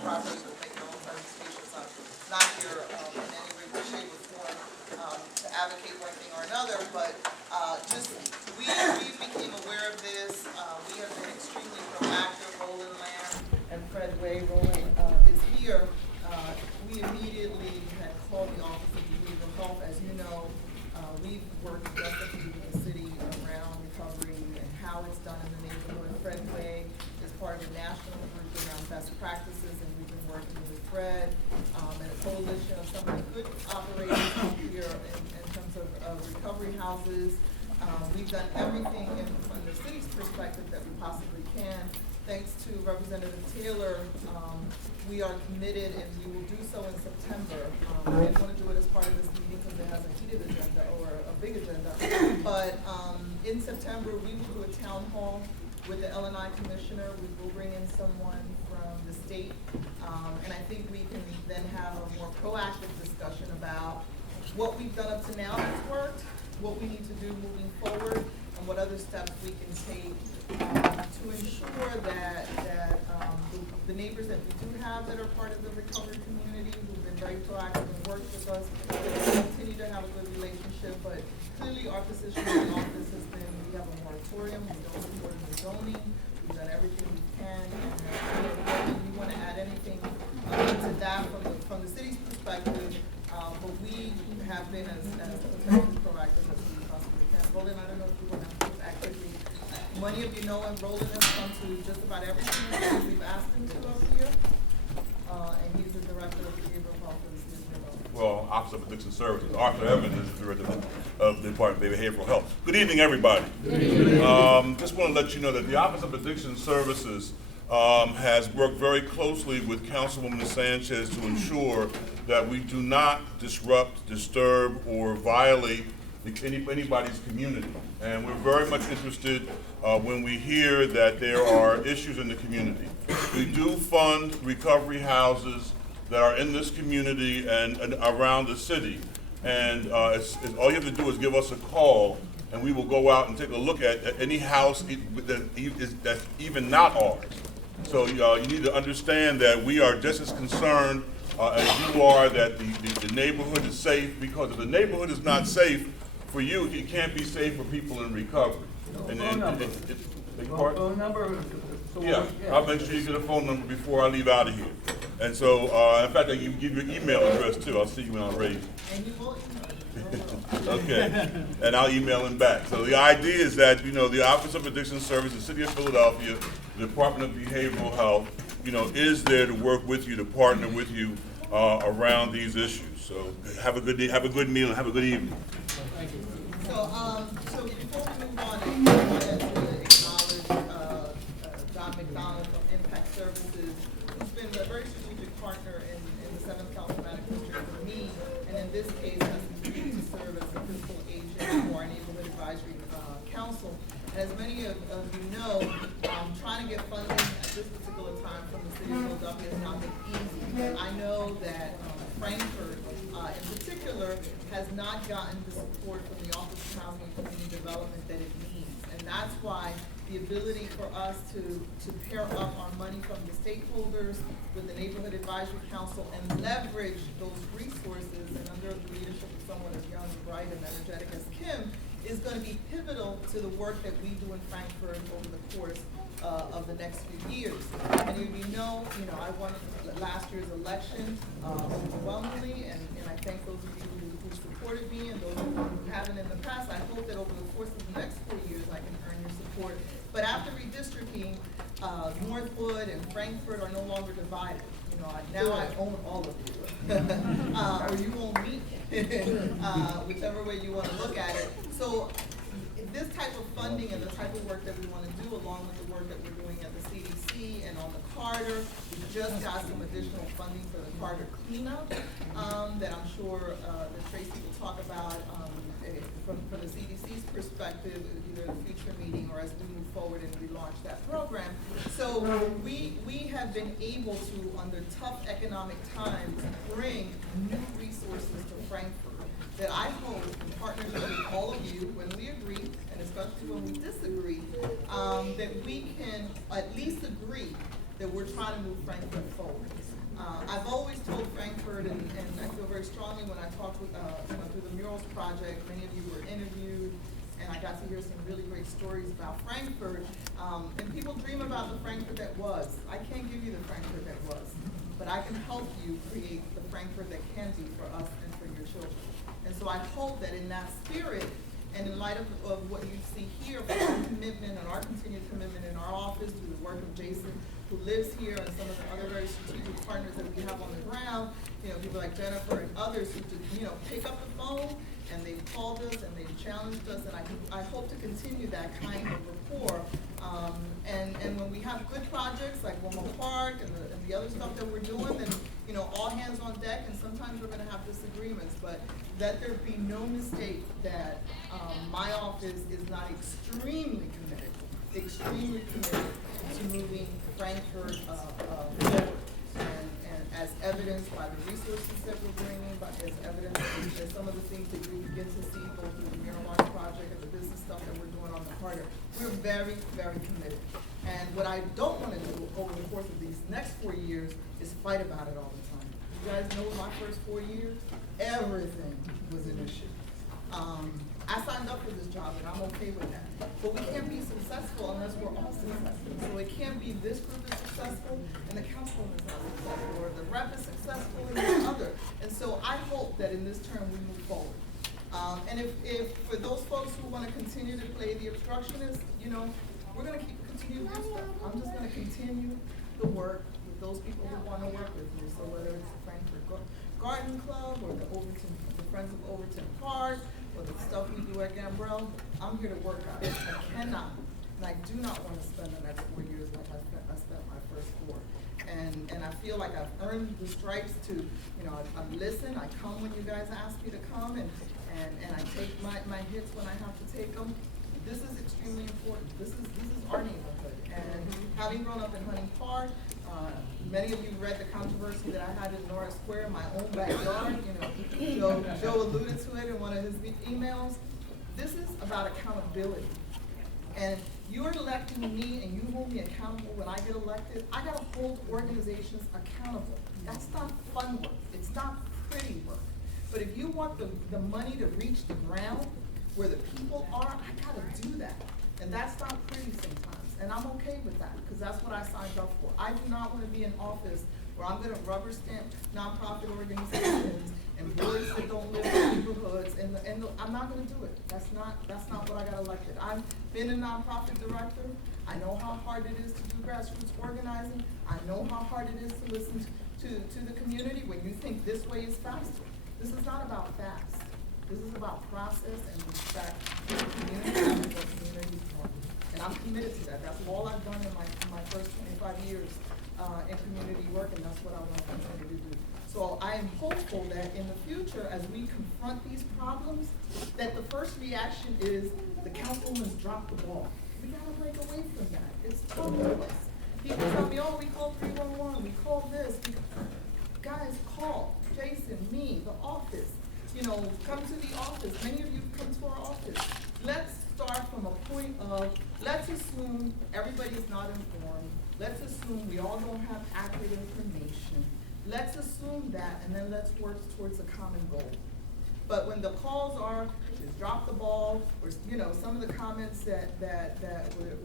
property would make their own presentations. I'm not here in any way, shape, or form to advocate one thing or another, but just we became aware of this. We have been extremely proactive. Roland Lamb and Fred Way. Roland is here. We immediately had called the Office of Behavioral Health. As you know, we've worked aggressively with the city around recovery and how it's done in the neighborhood. Fred Way is part of a national group around best practices, and we've been working with Fred and a coalition of some of the good operators here in terms of recovery houses. We've done everything from the city's perspective that we possibly can. Thanks to Representative Taylor, we are committed, and we will do so in September. I didn't want to do it as part of this meeting because it has a heated agenda or a big agenda. But in September, we will do a town hall with the L&I commissioner. We will bring in someone from the state, and I think we can then have a more proactive discussion about what we've done up to now that's worked, what we need to do moving forward, and what other steps we can take to ensure that the neighbors that we do have that are part of the recovery community, who've been very proactive and worked with us, continue to have a good relationship. But clearly our position in the office has been we have a moratorium, we don't support the zoning, we've done everything we can, and we want to add anything to that from the city's perspective, but we have been as potentially proactive as we possibly can. Roland, I don't know if you want to act quickly. Many of you know him. Roland has come to just about everything that we've asked him to up here, and he's the director of behavioral health for the city of Philadelphia. Well, Office of Addiction Services. Arthur Evans is the director of the Department of Behavioral Health. Good evening, everybody. Good evening. Just want to let you know that the Office of Addiction Services has worked very closely with Councilwoman Sanchez to ensure that we do not disrupt, disturb, or violate anybody's community. And we're very much interested when we hear that there are issues in the community. We do fund recovery houses that are in this community and around the city. And all you have to do is give us a call, and we will go out and take a look at any house that's even not ours. So you need to understand that we are just as concerned as you are that the neighborhood is safe, because if the neighborhood is not safe for you, it can't be safe for people in recovery. Phone number? Yeah, I'll make sure you get a phone number before I leave out of here. And so, in fact, I can give you an email address too. I'll see you when I'm ready. And you will Okay, and I'll email him back. So the idea is that, the Office of Addiction Services, the City of Philadelphia, the Department of Behavioral Health, is there to work with you, to partner with you around these issues. So have a good day, have a good meal, and have a good evening. Thank you. So before we move on, I wanted to acknowledge Don McDonald from Impact Services, who's been a very strategic partner in the 7th Councilmanic District for me, and in this case has agreed to serve as the fiscal agent for our Neighborhood Advisory Council. And as many of you know, trying to get funding at this particular time from the City of Philadelphia has not been easy. But I know that Frankford, in particular, has not gotten the support from the Office of Housing and Community Development that it needs. And that's why the ability for us to pair up our money from the stakeholders with the Neighborhood Advisory Council and leverage those resources, and under the leadership of someone as young, bright, and energetic as Kim, is going to be pivotal to the work that we do in Frankfurt over the course of the next few years. And you know, I won last year's election overwhelmingly, and I thank those of you who supported me and those who haven't in the past. I hope that over the course of the next 4 years I can earn your support. But after redistricting, Northwood and Frankfurt are no longer divided. Now I own all of you, or you own me, whichever way you want to look at it. So this type of funding and the type of work that we want to do, along with the work that we're doing at the CDC and on the Carter, we just got some additional funding for the Carter cleanup that I'm sure that Tracy will talk about from the CDC's perspective, either in a future meeting or as we move forward and relaunch that program. So we have been able to, under tough economic times, bring new resources to Frankfurt that I hope, in partnership with all of you, when we agree, and especially when we disagree, that we can at least agree that we're trying to move Frankford forward. I've always told Frankford, and I feel very strongly when I talked with, through the Murals Project, many of you were interviewed, and I got to hear some really great stories about Frankfurt. And people dream about the Frankfurt that was. I can't give you the Frankfurt that was, but I can help you create the Frankfurt that can be for us and for your children. And so I hope that in that spirit, and in light of what you see here, for our commitment and our continued commitment in our office through the work of Jason, who lives here, and some of the other very strategic partners that we have on the ground, people like Jennifer and others who pick up the phone and they've called us and they've challenged us, and I hope to continue that kind of rapport. And when we have good projects like Wilma Park and the other stuff that we're doing, then all hands on deck, and sometimes we're going to have disagreements, but let there be no mistake that my office is not extremely committed to moving Frankfurt forward, and as evidenced by the resources that we're bringing, but as evidenced by some of the things that you begin to see both through the Miramar Project and the business stuff that we're doing on the Carter. We're very, very committed. And what I don't want to do over the course of these next 4 years is fight about it all the time. You guys know my first 4 years, everything was an issue. I signed up for this job and I'm okay with that. But we can't be successful unless we're all successful. So it can't be this group is successful and the councilman is not successful, or the rep is successful and the other. And so I hope that in this term we move forward. And if for those folks who want to continue to play the obstructionist, we're going to continue to do stuff. I'm just going to continue the work with those people who want to work with me. So whether it's the Frankfurt Garden Club or the Friends of Overton Park, or the stuff we do at Gambrell, I'm here to work out. I cannot, and I do not want to spend the next 4 years like I spent my first 4. And I feel like I've earned the stripes to, I listen, I come when you guys ask me to come, and I take my hits when I have to take them. This is extremely important. This is our neighborhood. And having grown up in Hunting Park, many of you read the controversy that I had in Norris Square, my own backyard. Joe alluded to it in one of his emails. This is about accountability. And you're electing me and you hold me accountable when I get elected. I gotta hold organizations accountable. That's not fun work. It's not pretty work. But if you want the money to reach the ground where the people are, I gotta do that. And that's not pretty sometimes. And I'm okay with that, because that's what I signed up for. I do not want to be in office where I'm going to rubber stamp nonprofit organizations and boards that don't live in neighborhoods, and I'm not going to do it. That's not what I got elected. I've been a nonprofit director. I know how hard it is to do grassroots organizing. I know how hard it is to listen to the community when you think this way is faster. This is not about fast. This is about process and respect for the community and what communities want. And I'm committed to that. That's all I've done in my first 25 years in community work, and that's what I want to continue to do. So I am hopeful that in the future, as we confront these problems, that the first reaction is the councilman's dropped the ball. We gotta break away from that. It's tumultuous. People tell me, oh, we called 311, we called this. Guys, call Jason, me, the office. Come to the office. Many of you come to our office. Let's start from a point of, let's assume everybody's not informed. Let's assume we all don't have accurate information. Let's assume that, and then let's work towards a common goal. But when the calls are, just drop the ball, or some of the comments that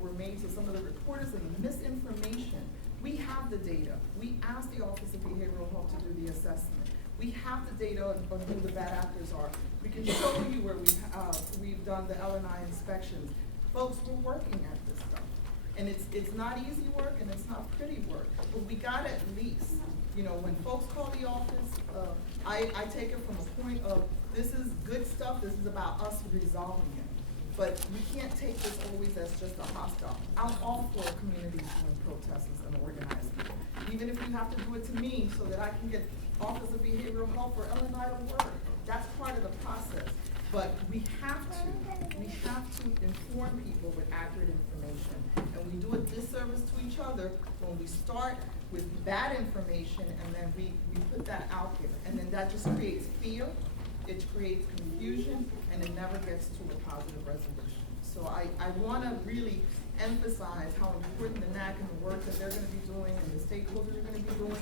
were made to some of the reporters and the misinformation, we have the data. We asked the Office of Behavioral Health to do the assessment. We have the data on who the bad actors are. We can show you where we've done the L&I inspections. Folks, we're working at this stuff. And it's not easy work and it's not pretty work, but we got at least, when folks call the office, I take it from a point of, this is good stuff, this is about us resolving it. But we can't take this always as just a hostile. I'm all for communities doing protests and organizing. Even if you have to do it to me so that I can get Office of Behavioral Health or L&I to work. That's part of the process. But we have to inform people with accurate information. And we do a disservice to each other when we start with bad information and then we put that out there. And then that just creates fear, it creates confusion, and it never gets to a positive resolution. So I want to really emphasize how important the NAC and the work that they're gonna be doing and the stakeholders are gonna be doing,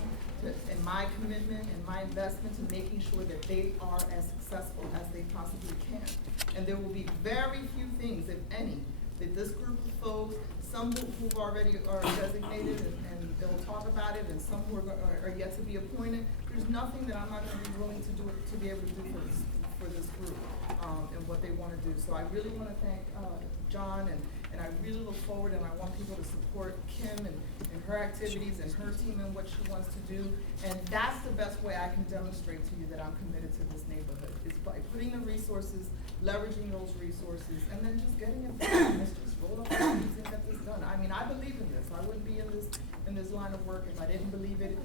and my commitment and my investment to making sure that they are as successful as they possibly can. And there will be very few things, if any, that this group of folks, some who already are designated and they'll talk about it, and some who are yet to be appointed, there's nothing that I'm not gonna be willing to do, to be able to do for this group, and what they wanna do. So I really wanna thank, John, and I really look forward, and I want people to support Kim and her activities and her team and what she wants to do. And that's the best way I can demonstrate to you that I'm committed to this neighborhood, is by putting the resources, leveraging those resources, and then just getting it done. Let's just roll up our sleeves and get this done. I mean, I believe in this. I wouldn't be in this line of work if I didn't believe in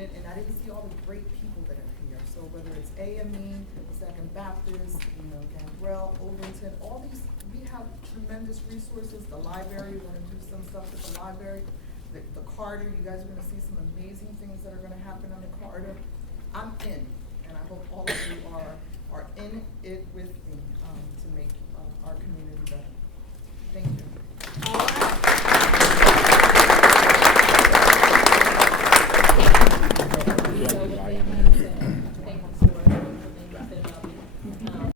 it, and I didn't see all the great people that are here. So whether it's AME, Second Baptist, Gangrel, Overton, all these, we have tremendous resources. The library, we're gonna do some stuff with the library. The Carter, you guys are gonna see some amazing things that are gonna happen on the Carter. I'm in, and I hope all of you are in it with me, to make our community better. Thank you.